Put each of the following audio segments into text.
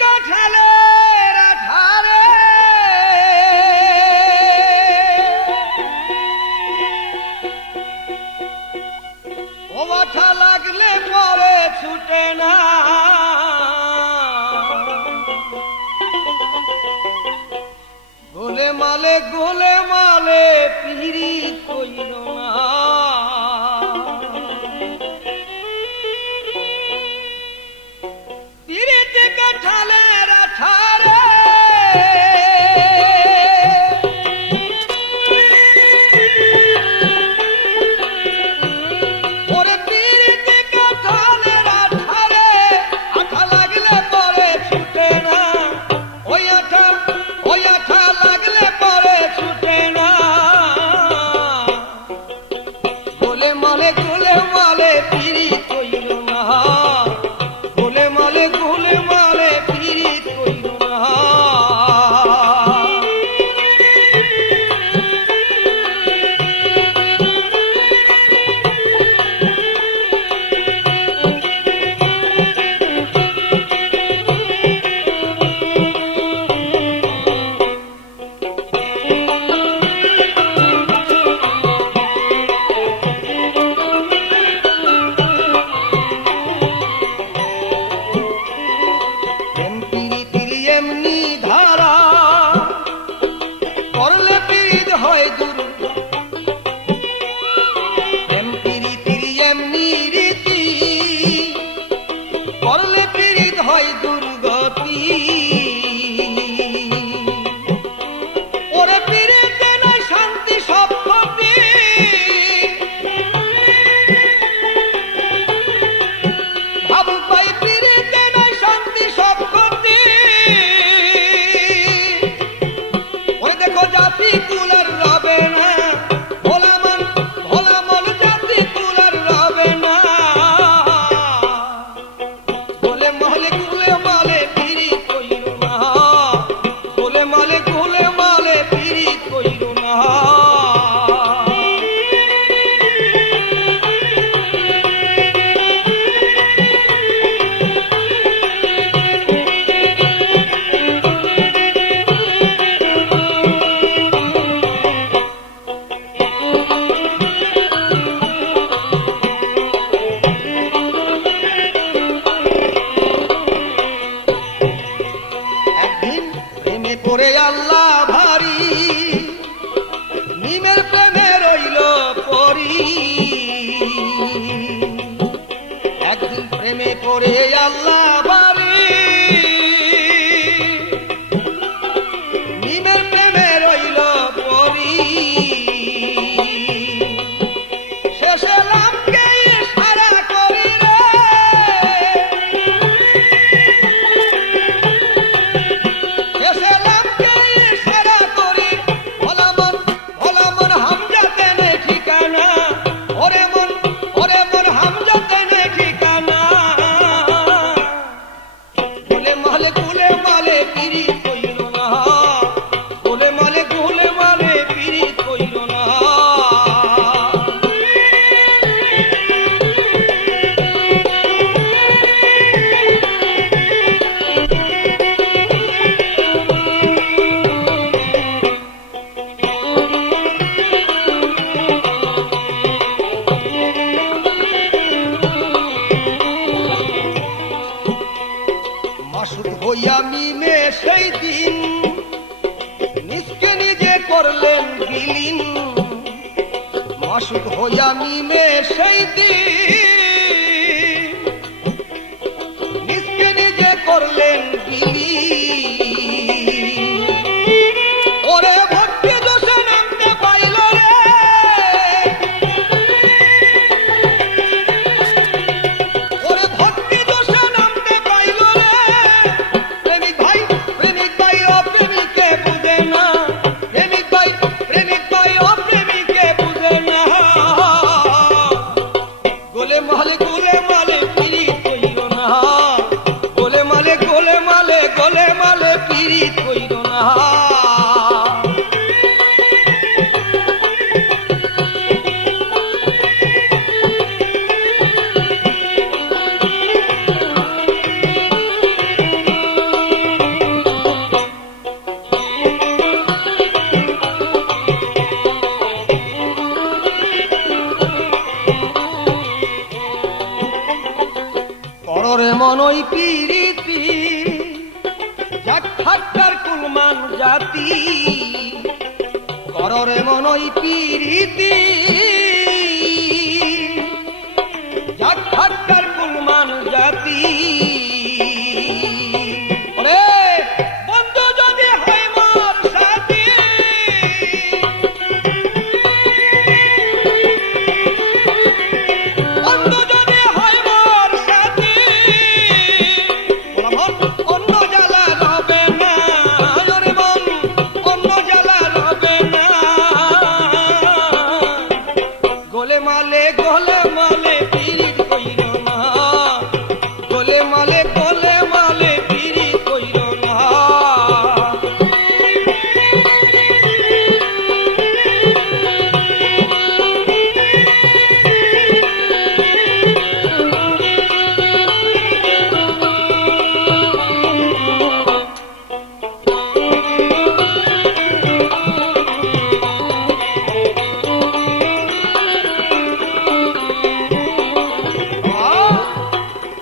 কাঁঠালের আঠারে ও মাথা লাগলে পরে ছুটে না, গোলে মালে পিড়ি কইল না। পিড়িতে কাঁঠালের আঠারে ওরে পিড়িতে কাঁঠালের আঠারে আঠা লাগলে পরে ছুটে না, ওই আঠা লাগলে পরে ছুটে না। গোলে মালে পিড়ি কইল না, গোলে মালে পিড়ি কইল না। এমনি ধারা করলে পীড়িত হয় দূর, এমনি রীতি করলে পীড়িত হয় দুর্গতি। ওরে পীড়িতে নয় শান্তি সব ক্ষতি, ভাবুক ভাই পীড়িতে নয় শান্তি সব ক্ষতি। জাতি কুলার রবে না, ভোলা মন জাতি কুলার রবে না। গোলে মালে পিড়ি কইল না, গোলে মালে পিড়ি কইল না। পরে আল্লাহ ভারী নিমের প্রেমে রইল পরি, একদিন প্রেমে পড়ে আল্লাহ ভারী নিমের প্রেমে রইল পরি। শেষে লামকে ইশারা করিলে হইয়া মিমে সেই দিন নিজকে নিজে করলেন বিলীন, মাসুক হইয়া মিমে সেই দিন নিজকে নিজে করলেন বিলীন। ওরে ভক্তি দোষে নামতে পাইল রে, ওরে ভক্তি দোষে নামতে পাইল রে। প্রেমিক ভাই ও প্রেমিকে বুঝে না, প্রেমিক ভাই ও প্রেমিকে বুঝে না। গোলে কররে মনই পিরিতি যাক ঠাক্কার কুলমান জাতি কররে মনই পিরিতি যাক ঠাক্কার কুলমান জাতি ওরে বন্ধু যদি হয় মোর সাথী বন্ধু যদি হয় মোর সাথী বলা মন অন্য জ্বালা রবে না ওরে মন অন্য জ্বালা রবে না গোলে মালে পিরিত কইরো না গোলে মালে পিরিত কইরো না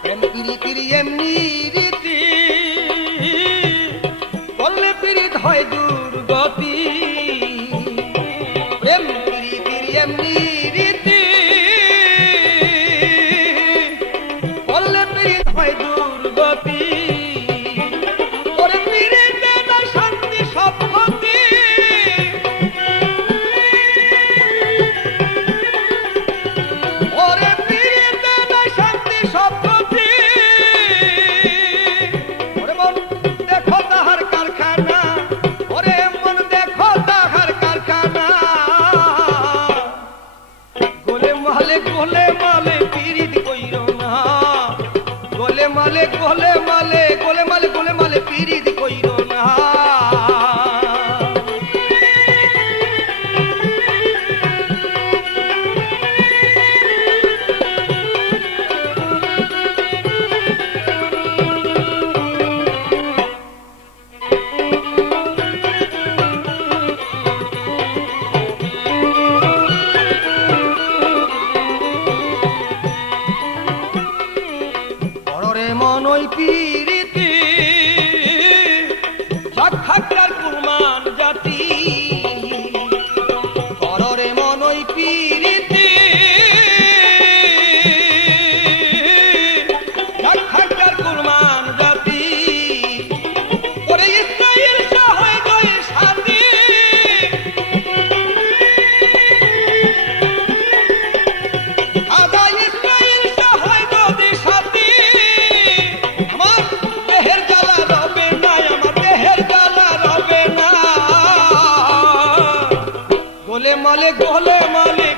প্রেম প্রীতির এমনি রীতি করলে প্রীত হয় দুর্গতি প্রেম প্রীতির এমনি রীতি করলে প্রীত হয় দুর্গতি ওরে প্রীতিতে না শান্তি সব ক্ষতি ওরে প্রীতিতে না শান্তি সব ক্ষতি ওরে মন দেখো তাহার কারখানা ওরে মন দেখো তাহার কারখানা গোলে মালে পিরিত কইরো না গোলে মালে পিরিত কইরো না কররে মনই পিরিতি যাক ঠাক্কার কুলমান জাতি কররে মনই পিরিতি যাক ঠাক্কার কুলমান জাতি ওরে ইসরাইল সহায় গয় সাথী আদা ইসরাইল সহায় গদি সাথী আমার দেহের জ্বালা রবে না আমার দেহের জ্বালা রবে না গোলে মালে